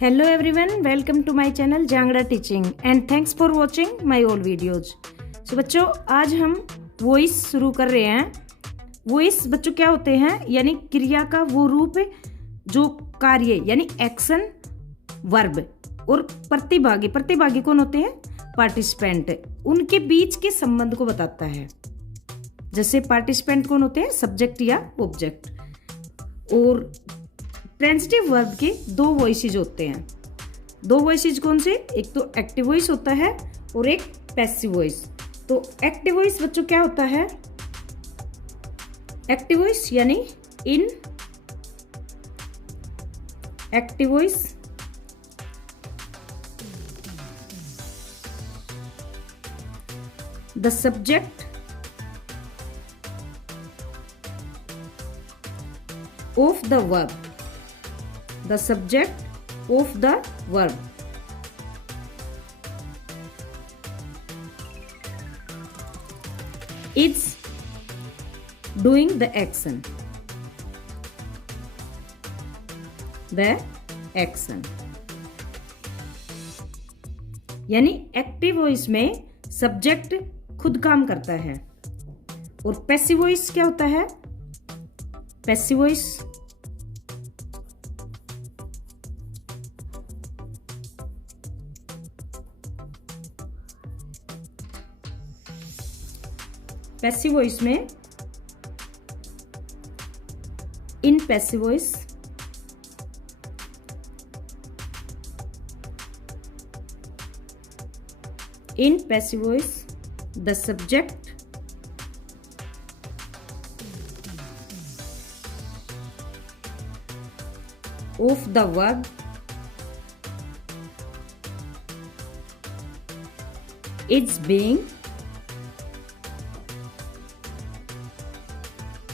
Hello everyone, welcome to my channel Jangra Teaching and thanks for watching my old videos. So बच्चों आज हम voice शुरू कर रहे हैं। वॉइस बच्चों क्या होते हैं, यानी क्रिया का वो रूप जो कार्य यानी एक्शन वर्ब और प्रतिभागी कौन होते हैं, पार्टिसिपेंट, उनके बीच के संबंध को बताता है। जैसे पार्टिसिपेंट कौन होते हैं, सब्जेक्ट या ऑब्जेक्ट। और ट्रांजिटिव वर्ब के दो वॉइसेज होते हैं। दो वॉइसेज कौन से, एक तो एक्टिव वॉइस होता है और एक पैसिव वॉइस। तो एक्टिव वॉइस बच्चों क्या होता है, एक्टिव वॉइस यानी इन active voice the subject of the verb, the subject of the verb is doing the action, यानी एक्टिव वॉइस में सब्जेक्ट खुद काम करता है। और पैसिव वॉइस क्या होता है, पैसिव वॉइस में in passive voice the subject of the verb is being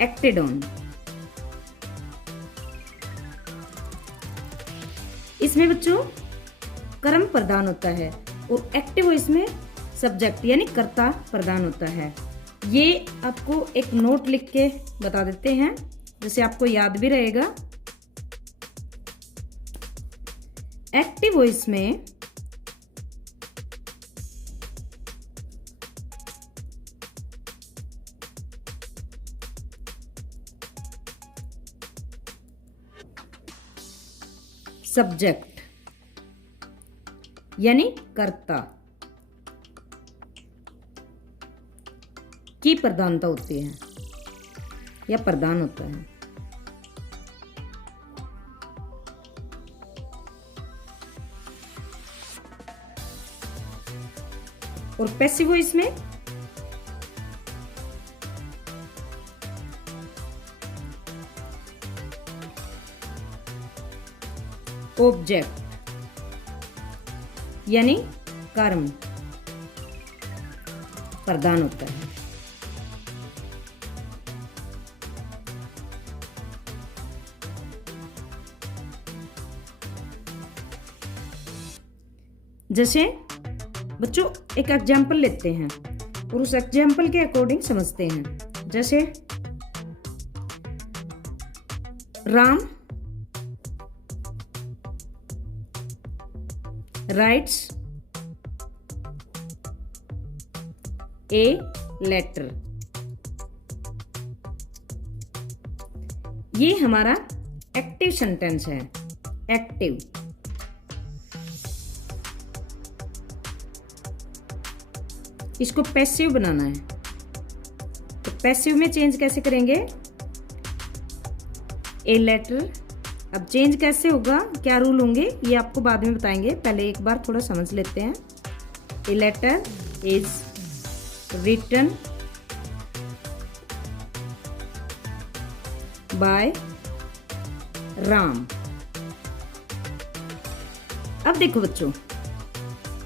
acted on। इसमें बच्चों कर्म प्रधान होता है और एक्टिव वॉइस में सब्जेक्ट यानी कर्ता प्रधान होता है। ये आपको एक नोट लिख के बता देते हैं, जैसे आपको याद भी रहेगा। एक्टिव वॉइस में सब्जेक्ट यानी कर्ता की प्रधानता होती है या प्रधान होता है। और पैसिव वॉइस में ऑब्जेक्ट यानी कर्म प्रधान होता है। जैसे बच्चों एक एग्जाम्पल लेते हैं और उस एग्जाम्पल के अकॉर्डिंग समझते हैं। जैसे राम राइट्स ए लेटर, ये हमारा एक्टिव सेंटेंस है। एक्टिव इसको पैसिव बनाना है, तो पैसिव में चेंज कैसे करेंगे, ए लेटर। अब चेंज कैसे होगा, क्या रूल होंगे, ये आपको बाद में बताएंगे, पहले एक बार थोड़ा समझ लेते हैं। A letter is written by Ram. अब देखो बच्चों,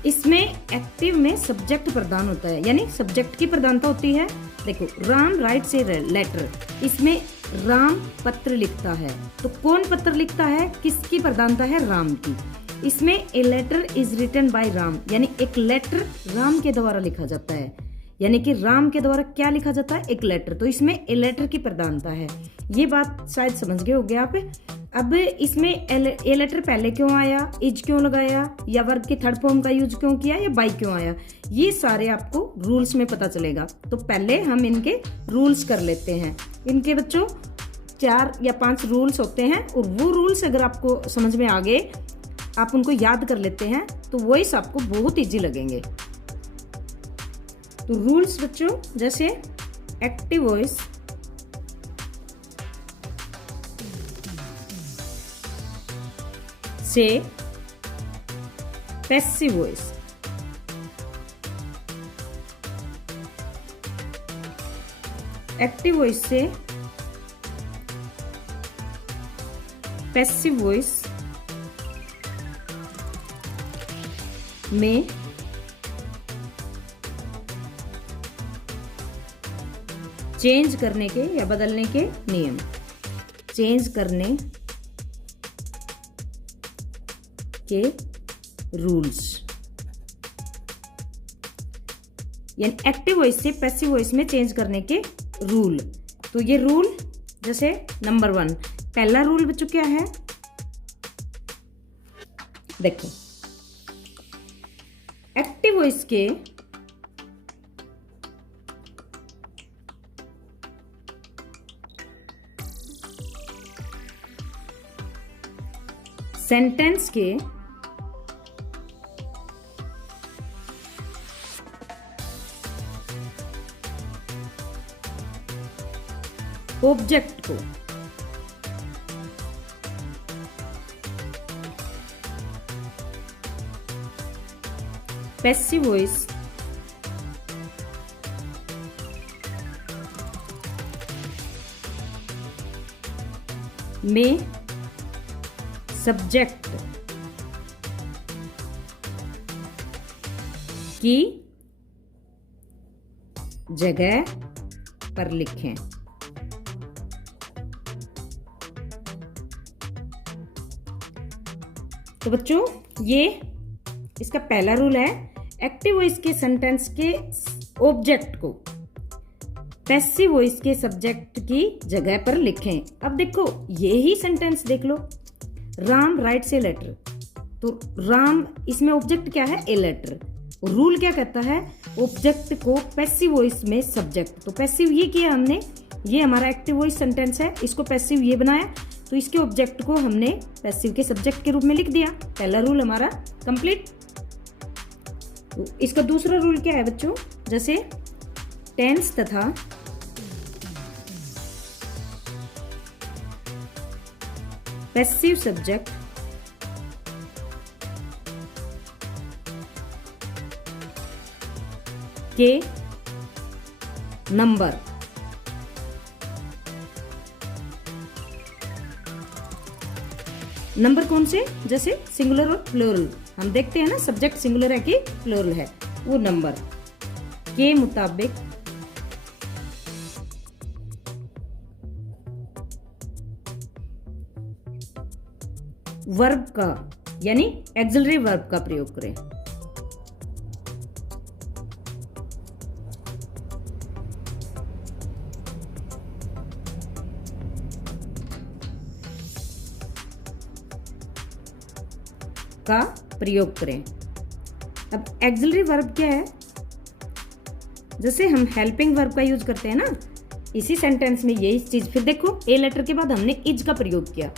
इसमें एक्टिव में सब्जेक्ट प्रधान होता है, यानी सब्जेक्ट की प्रधानता होती है। देखो राम राइट्स ए लेटर, इसमें राम पत्र लिखता है। तो कौन पत्र लिखता है, किसकी प्रधानता है, राम की। इसमें a letter is written by Ram, यानी एक लेटर राम के द्वारा लिखा जाता है, यानी कि राम के द्वारा क्या लिखा जाता है, एक लेटर। तो इसमें ए लेटर की प्रधानता है। ये बात शायद समझ गए होगे आप। अब इसमें ए लेटर पहले क्यों आया, इज क्यों लगाया, या वर्ब के थर्ड फॉर्म का यूज क्यों किया, या बाई क्यों आया, ये सारे आपको रूल्स में पता चलेगा। तो पहले हम इनके रूल्स कर लेते हैं। इनके बच्चों 4 या 5 रूल्स होते हैं, और वो रूल्स अगर आपको समझ में आ गए, आप उनको याद कर लेते हैं, तो वॉइस आपको बहुत इजी लगेंगे। तो रूल्स बच्चों जैसे एक्टिव वॉइस, से पैसिव वॉइस, एक्टिव वॉइस से पैसिव वॉइस में चेंज करने के या बदलने के नियम, चेंज करने के रूल्स, यानी एक्टिव वॉइस से पैसिव वॉइस में चेंज करने के रूल। तो ये रूल जैसे नंबर 1, पहला रूल बच्चों क्या है, देखो एक्टिव वॉइस के सेंटेंस के ऑब्जेक्ट को पैसिव वॉइस में सब्जेक्ट की जगह पर लिखें। तो बच्चों ये इसका पहला रूल है, एक्टिव वॉइस के सेंटेंस के ऑब्जेक्ट को पैसिव वॉइस के सब्जेक्ट की जगह पर लिखें। अब देखो ये ही सेंटेंस देख लो, राम राइट्स ए लेटर, तो राम इसमें ऑब्जेक्ट क्या है, ए लेटर। रूल क्या कहता है, ऑब्जेक्ट को पैसिव वॉइस में सब्जेक्ट, तो पैसिव ये किया हमने, ये हमारा एक्टिव वॉइस सेंटेंस है, इसको पैसिव ये बनाया, तो इसके ऑब्जेक्ट को हमने पैसिव के सब्जेक्ट के रूप में लिख दिया। पहला रूल हमारा कंप्लीट। तो इसका दूसरा रूल क्या है बच्चों, जैसे टेंस तथा पैसिव सब्जेक्ट के नंबर कौन से, जैसे सिंगुलर और प्लूरल, हम देखते हैं ना सब्जेक्ट सिंगुलर है कि प्लूरल है, वो नंबर के मुताबिक वर्ब का यानी एक्सिलरी वर्ब का प्रयोग करें। का प्रयोग करें। अब एक्सिलरी वर्ब क्या है, जैसे हम हेल्पिंग वर्ब का यूज करते हैं ना, इसी सेंटेंस में यही चीज। फिर देखो ए लेटर के बाद हमने इज का प्रयोग किया,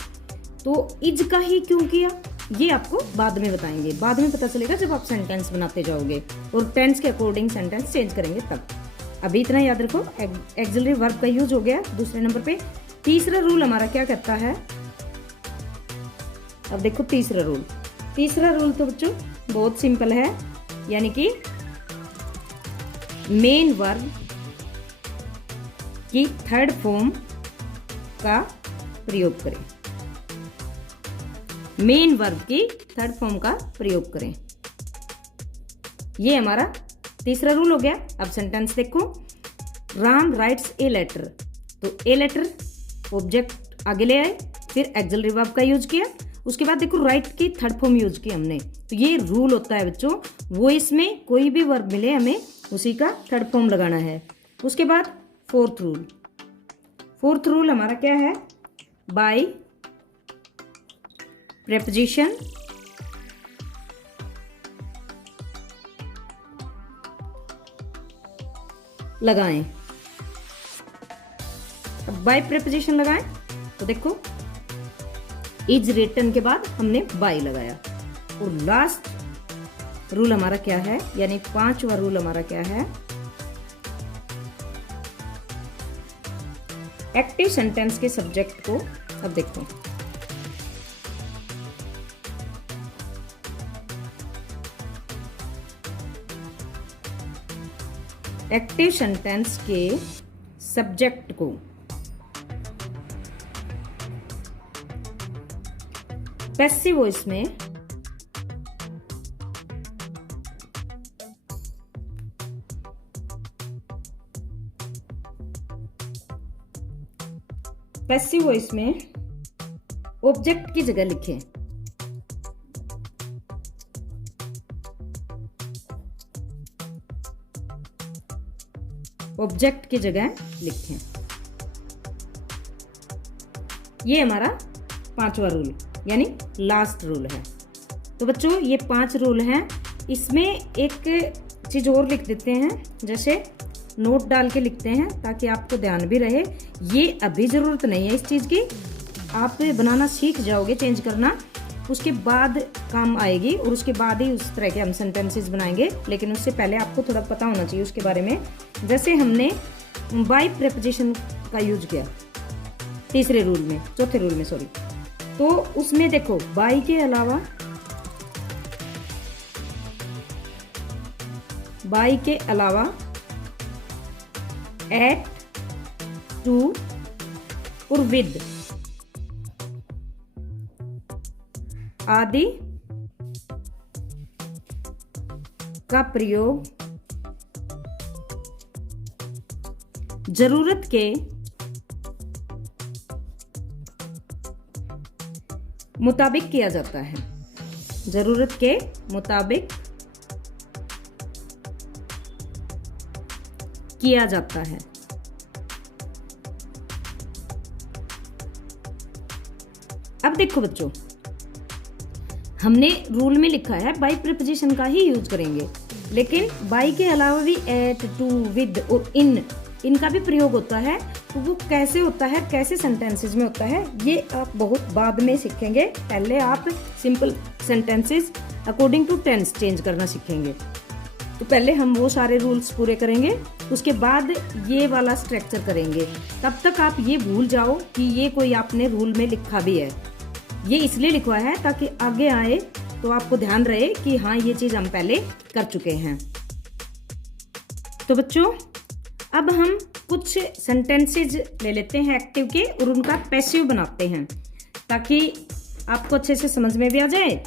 तो इज का ही क्यों किया ये आपको बाद में बताएंगे, बाद में पता चलेगा जब आप सेंटेंस बनाते जाओगे और टेंस के अकॉर्डिंग सेंटेंस चेंज करेंगे तब। अभी इतना याद रखो, एक्सिलरी वर्ब का यूज हो गया दूसरे नंबर पे। तीसरा रूल हमारा क्या कहता है, अब देखो तीसरा रूल तो बच्चों बहुत सिंपल है, यानी कि मेन वर्ब की थर्ड फॉर्म का प्रयोग करें। मेन वर्ब की थर्ड फॉर्म का प्रयोग करें, ये हमारा तीसरा रूल हो गया। अब सेंटेंस देखो, राम राइट्स ए लेटर, तो ए लेटर ऑब्जेक्ट आगे ले आए, फिर एक्सिलरी वर्ब का यूज किया, उसके बाद देखो राइट की थर्ड फॉर्म यूज की हमने। तो ये रूल होता है बच्चों, वो इसमें कोई भी वर्ब मिले हमें उसी का थर्ड फॉर्म लगाना है। उसके बाद फोर्थ रूल हमारा क्या है, बाय प्रेपोजिशन, लगाएं। अब बाय प्रेपोजिशन लगाएं तो देखो इज रिटन के बाद हमने बाय लगाया। और लास्ट रूल हमारा क्या है, यानी 5वां रूल हमारा क्या है, एक्टिव सेंटेंस के सब्जेक्ट को अब देखो। एक्टिव सेंटेंस के सब्जेक्ट को पैसिव वॉइस में ऑब्जेक्ट की जगह लिखें। ऑब्जेक्ट की जगह लिखें। ये हमारा 5वां रूल यानी लास्ट रूल है। तो बच्चों ये 5 रूल हैं। इसमें एक चीज़ और लिख देते हैं, जैसे नोट डाल के लिखते हैं ताकि आपको ध्यान भी रहे। ये अभी ज़रूरत नहीं है इस चीज़ की, आप बनाना सीख जाओगे, चेंज करना उसके बाद काम आएगी और उसके बाद ही उस तरह के हम सेंटेंसेस बनाएंगे। लेकिन उससे पहले आपको थोड़ा पता होना चाहिए उसके बारे में। जैसे हमने बाय प्रेपोजिशन का यूज किया चौथे रूल में सॉरी, तो उसमें देखो बाय के अलावा एट, टू और विद आदि का प्रयोग जरूरत के मुताबिक किया जाता है। जरूरत के मुताबिक किया जाता है। अब देखो बच्चों, हमने रूल में लिखा है बाय प्रीपोजिशन का ही यूज करेंगे, लेकिन बाय के अलावा भी एट, टू, विद और इनका भी प्रयोग होता है। तो वो कैसे होता है, कैसे सेंटेंसेस में होता है, ये आप बहुत बाद में सीखेंगे। पहले आप simple sentences according to tense change करना सीखेंगे। तो पहले हम वो सारे रूल्स पूरे करेंगे, उसके बाद ये वाला स्ट्रक्चर करेंगे। तब तक आप ये भूल जाओ कि ये कोई आपने रूल में लिखा भी है। ये इसलिए लिखवा है ताकि आगे आए तो आपको ध्यान रहे कि हाँ ये चीज़ हम पहले कर चुके हैं। तो बच्चों अब हम कुछ सेंटेंसेज ले लेते हैं एक्टिव के और उनका पैसिव बनाते हैं, ताकि आपको अच्छे से समझ में भी आ जाए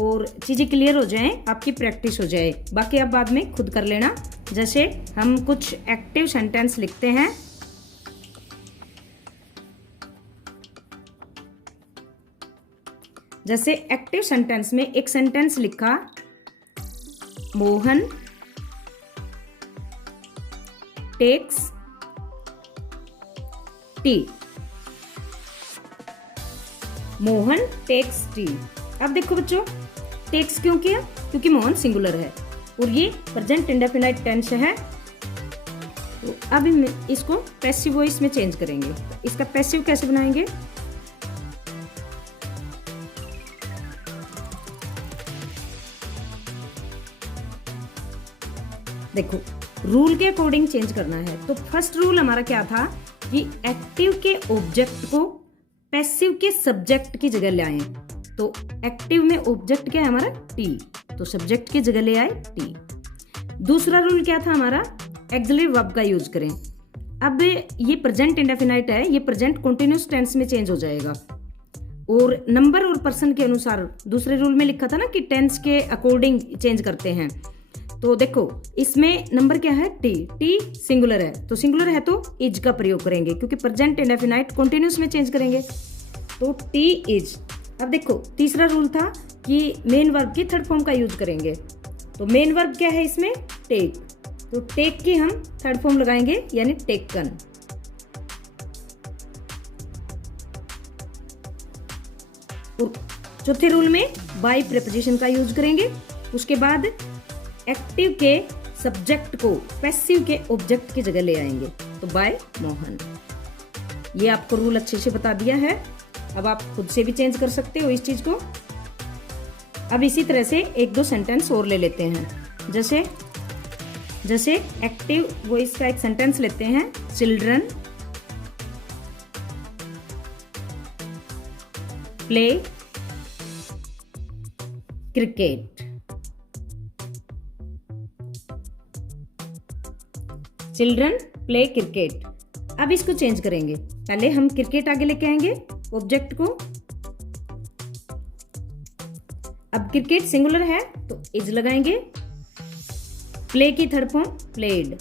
और चीज़ें क्लियर हो जाएं, आपकी प्रैक्टिस हो जाए। बाकी आप बाद में खुद कर लेना। जैसे हम कुछ एक्टिव सेंटेंस लिखते हैं। जैसे एक्टिव सेंटेंस में एक सेंटेंस लिखा, Mohan takes tea. Mohan takes tea. अब देखो बच्चों, टेक्स क्यों किया? क्योंकि मोहन सिंगुलर है और ये प्रेजेंट इंडेफिनाइट टेंस है। तो अब इसको पैसिव वॉइस में चेंज करेंगे। तो इसका पैसिव कैसे बनाएंगे? देखो रूल के अकॉर्डिंग चेंज करना है। तो फर्स्ट रूल हमारा क्या था कि एक्टिव के ऑब्जेक्ट को पैसिव के सब्जेक्ट की जगह ले आए। तो एक्टिव में ऑब्जेक्ट क्या है हमारा? टी, तो सब्जेक्ट की जगह ले आए टी। दूसरा रूल क्या था हमारा? एक्सिलरी वर्ब का यूज करें। अब ये प्रेजेंट इंडेफिनाइट है, ये प्रेजेंट कंटिन्यूअस टेंस में चेंज हो जाएगा और नंबर और पर्सन के अनुसार। दूसरे रूल में लिखा था ना कि टेंस के अकॉर्डिंग चेंज करते हैं। तो देखो इसमें नंबर क्या है? टी। टी सिंगुलर है, तो सिंगुलर है तो इज का प्रयोग करेंगे, क्योंकि प्रेजेंट इंडेफिनाइट कंटिन्यूअस में चेंज करेंगे। तो टी इज। अब देखो तीसरा रूल था कि मेन वर्ब की थर्ड फॉर्म का यूज करेंगे। तो मेन वर्ब क्या है इसमें? टेक। तो टेक की हम थर्ड फॉर्म लगाएंगे, यानी टेकन। और चौथे रूल में बाय प्रीपोजिशन का यूज करेंगे। उसके बाद एक्टिव के सब्जेक्ट को पैसिव के ऑब्जेक्ट की जगह ले आएंगे, तो बाय मोहन। ये आपको रूल अच्छे से बता दिया है। अब आप खुद से भी चेंज कर सकते हो इस चीज को। अब इसी तरह से एक दो सेंटेंस और ले लेते हैं। जैसे एक्टिव वॉइस का एक सेंटेंस लेते हैं, children play cricket. Children play cricket. अब इसको चेंज करेंगे। पहले हम क्रिकेट आगे लेके आएंगे ऑब्जेक्ट को। अब क्रिकेट सिंगुलर है तो इज लगाएंगे। प्ले की थर्ड फॉर्म प्लेड।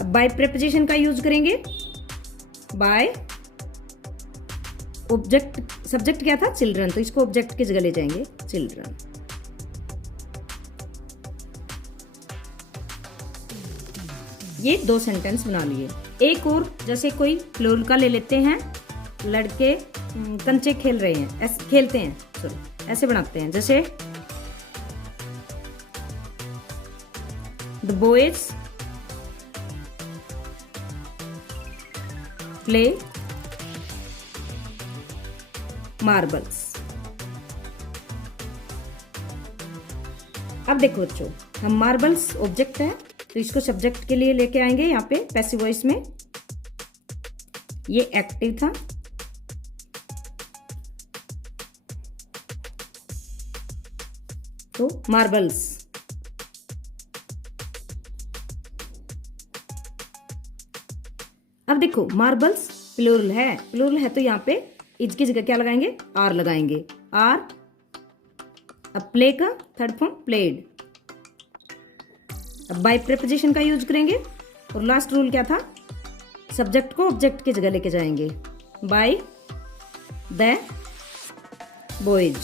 अब बाय प्रीपोजिशन का यूज करेंगे। बाय ऑब्जेक्ट, सब्जेक्ट क्या था चिल्ड्रन, तो इसको ऑब्जेक्ट की जगह ले जाएंगे चिल्ड्रन। ये दो सेंटेंस बना लिए। एक और जैसे कोई प्लूरल का ले लेते हैं। लड़के कंचे खेल रहे हैं, खेलते हैं, सॉरी, ऐसे बनाते हैं। जैसे द बॉयज प्ले मार्बल्स। अब देखो बच्चों, हम मार्बल्स ऑब्जेक्ट है तो इसको सब्जेक्ट के लिए लेके आएंगे यहाँ पे पैसिव वॉइस में। ये एक्टिव था, तो मार्बल्स। अब देखो मार्बल्स प्लूरल है तो यहाँ पे इज की जगह क्या लगाएंगे, आर लगाएंगे। आर। अब प्ले का थर्ड फॉर्म प्लेड। अब बाय प्रीपोजिशन का यूज करेंगे। और लास्ट रूल क्या था, सब्जेक्ट को ऑब्जेक्ट की जगह लेके जाएंगे। By the boys.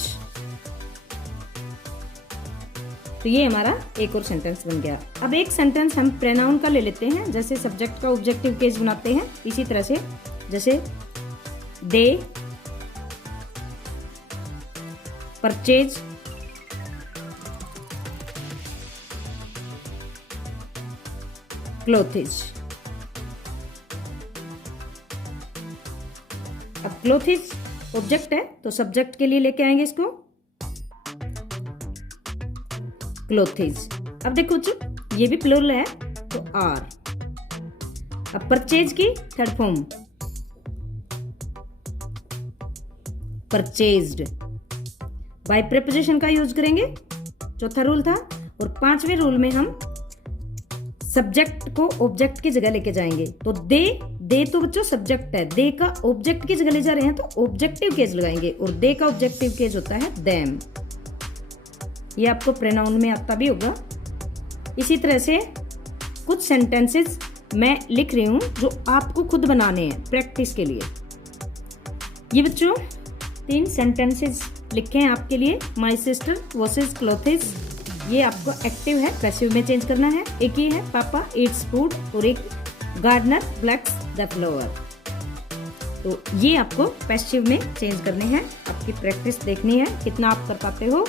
तो ये हमारा एक और सेंटेंस बन गया। अब एक सेंटेंस हम प्रोनाउन का ले लेते हैं। जैसे सब्जेक्ट का ऑब्जेक्टिव केस बनाते हैं इसी तरह से। जैसे दे परचेज क्लोथेज। अब क्लोथेज ऑब्जेक्ट है तो सब्जेक्ट के लिए लेके आएंगे इसको क्लोथेज। अब देखो ये भी प्लूरल है तो आर। अब परचेज की third form purchased. By preposition का यूज करेंगे, चौथा रूल था। और पांचवें रूल में हम सब्जेक्ट को ऑब्जेक्ट की जगह लेके जाएंगे। तो दे तो बच्चों सब्जेक्ट है, दे का ऑब्जेक्ट की जगह ले जा रहे हैं तो ऑब्जेक्टिव केस लगाएंगे। और दे का ऑब्जेक्टिव केस होता है देम। ये आपको प्रोनाउन में आता भी होगा। इसी तरह से कुछ सेंटेंसेस मैं लिख रही हूं जो आपको खुद बनाने हैं प्रैक्टिस के लिए। ये बच्चों 3 सेंटेंसेस लिखे हैं आपके लिए। माय सिस्टर वॉशेस क्लोथेस, ये आपको एक्टिव है, पैसिव में चेंज करना है। एक ही है पापा ईट्स फूड और एक गार्डनर ब्लैक्स द फ्लावर। तो ये आपको पैसिव में चेंज करने हैं। आपकी प्रैक्टिस देखनी है कितना आप कर पाते हो।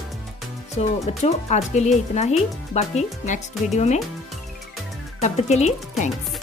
सो बच्चों आज के लिए इतना ही, बाकी नेक्स्ट वीडियो में। तब तक के लिए थैंक्स।